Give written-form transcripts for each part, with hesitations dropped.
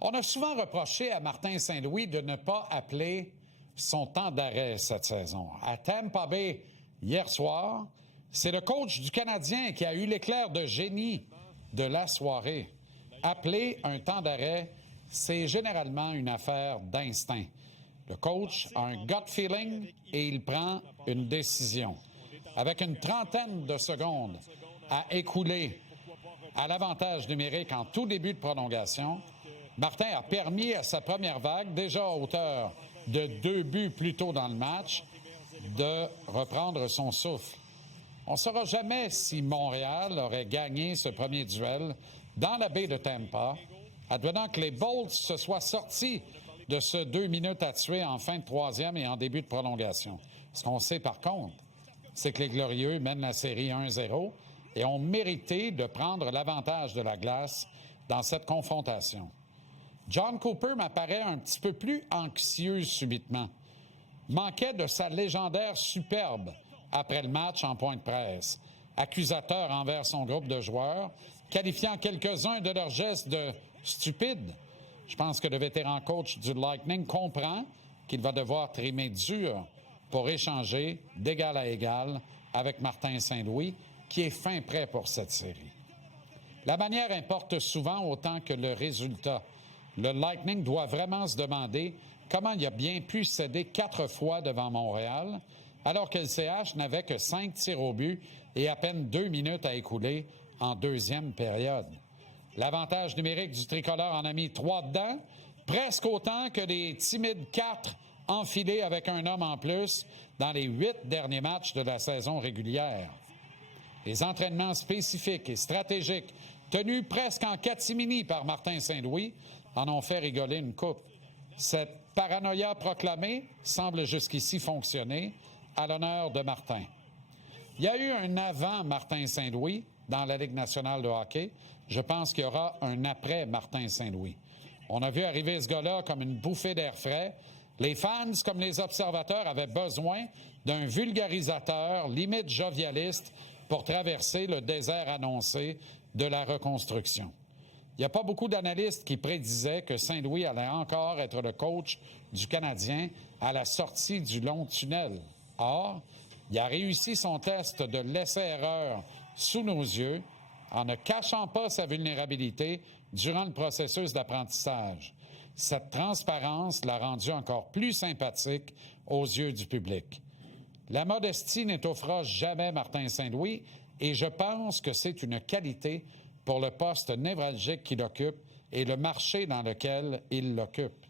On a souvent reproché à Martin Saint-Louis de ne pas appeler son temps d'arrêt cette saison. À Tampa Bay, hier soir, c'est le coach du Canadien qui a eu l'éclair de génie de la soirée. Appeler un temps d'arrêt, c'est généralement une affaire d'instinct. Le coach a un gut feeling et il prend une décision. Avec une trentaine de secondes à écouler à l'avantage numérique en tout début de prolongation, Martin a permis à sa première vague, déjà à hauteur de 2 buts plus tôt dans le match, de reprendre son souffle. On ne saura jamais si Montréal aurait gagné ce premier duel dans la baie de Tampa, advenant que les Bolts se soient sortis de ce 2 minutes à tuer en fin de troisième et en début de prolongation. Ce qu'on sait par contre, c'est que les Glorieux mènent la série 1-0 et ont mérité de prendre l'avantage de la glace dans cette confrontation. John Cooper m'apparaît un petit peu plus anxieux subitement. Manquait de sa légendaire superbe après le match en point de presse. Accusateur envers son groupe de joueurs, qualifiant quelques-uns de leurs gestes de stupides. Je pense que le vétéran coach du Lightning comprend qu'il va devoir trimer dur pour échanger d'égal à égal avec Martin Saint-Louis, qui est fin prêt pour cette série. La manière importe souvent autant que le résultat. Le Lightning doit vraiment se demander comment il a bien pu céder 4 fois devant Montréal, alors que le CH n'avait que 5 tirs au but et à peine 2 minutes à écouler en deuxième période. L'avantage numérique du tricolore en a mis 3 dedans, presque autant que les timides 4 enfilés avec un homme en plus dans les 8 derniers matchs de la saison régulière. Les entraînements spécifiques et stratégiques tenus presque en catimini par Martin Saint-Louis en ont fait rigoler une coupe. Cette paranoïa proclamée semble jusqu'ici fonctionner à l'honneur de Martin. Il y a eu un avant Martin Saint-Louis dans la Ligue nationale de hockey. Je pense qu'il y aura un après Martin Saint-Louis. On a vu arriver ce gars-là comme une bouffée d'air frais. Les fans, comme les observateurs, avaient besoin d'un vulgarisateur, limite jovialiste, pour traverser le désert annoncé de la reconstruction. Il n'y a pas beaucoup d'analystes qui prédisaient que Saint-Louis allait encore être le coach du Canadien à la sortie du long tunnel. Or, il a réussi son test de l'essai-erreur sous nos yeux en ne cachant pas sa vulnérabilité durant le processus d'apprentissage. Cette transparence l'a rendu encore plus sympathique aux yeux du public. La modestie n'étouffera jamais Martin Saint-Louis et je pense que c'est une qualité pour le poste névralgique qu'il occupe et le marché dans lequel il l'occupe.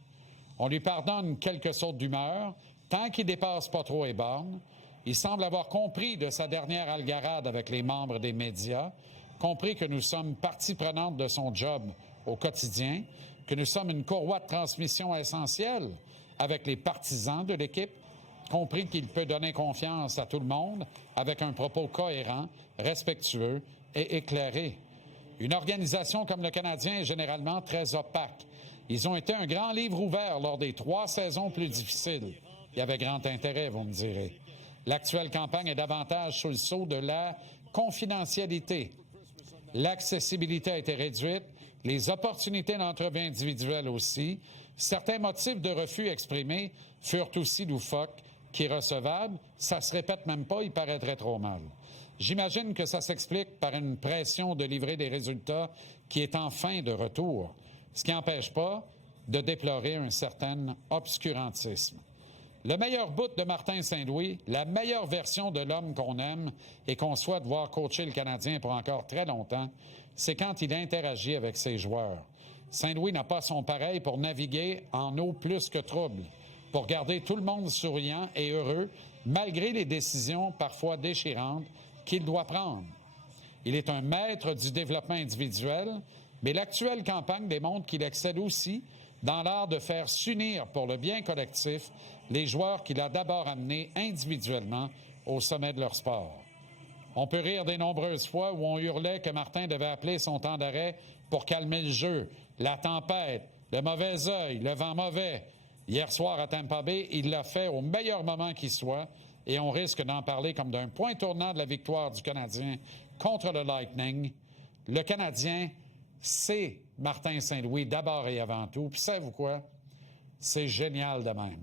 On lui pardonne quelques sautes d'humeur tant qu'il dépasse pas trop les bornes. Il semble avoir compris de sa dernière algarade avec les membres des médias, compris que nous sommes partie prenante de son job au quotidien, que nous sommes une courroie de transmission essentielle avec les partisans de l'équipe, compris qu'il peut donner confiance à tout le monde avec un propos cohérent, respectueux et éclairé. Une organisation comme le Canadien est généralement très opaque. Ils ont été un grand livre ouvert lors des 3 saisons plus difficiles. Il y avait grand intérêt, vous me direz. L'actuelle campagne est davantage sous le sceau de la confidentialité. L'accessibilité a été réduite, les opportunités d'entrevue individuelles aussi. Certains motifs de refus exprimés furent aussi loufoques qu'irrecevables. Ça se répète même pas, il paraîtrait trop mal. J'imagine que ça s'explique par une pression de livrer des résultats qui est en fin de retour, ce qui n'empêche pas de déplorer un certain obscurantisme. Le meilleur bout de Martin Saint-Louis, la meilleure version de l'homme qu'on aime et qu'on souhaite voir coacher le Canadien pour encore très longtemps, c'est quand il interagit avec ses joueurs. Saint-Louis n'a pas son pareil pour naviguer en eau plus que trouble, pour garder tout le monde souriant et heureux, malgré les décisions parfois déchirantes qu'il doit prendre. Il est un maître du développement individuel, mais l'actuelle campagne démontre qu'il excelle aussi dans l'art de faire s'unir pour le bien collectif les joueurs qu'il a d'abord amenés individuellement au sommet de leur sport. On peut rire des nombreuses fois où on hurlait que Martin devait appeler son temps d'arrêt pour calmer le jeu, la tempête, le mauvais œil, le vent mauvais. Hier soir à Tampa Bay, il l'a fait au meilleur moment qui soit et on risque d'en parler comme d'un point tournant de la victoire du Canadien contre le Lightning. Le Canadien c'est Martin Saint-Louis d'abord et avant tout. Puis savez-vous quoi? C'est génial de même.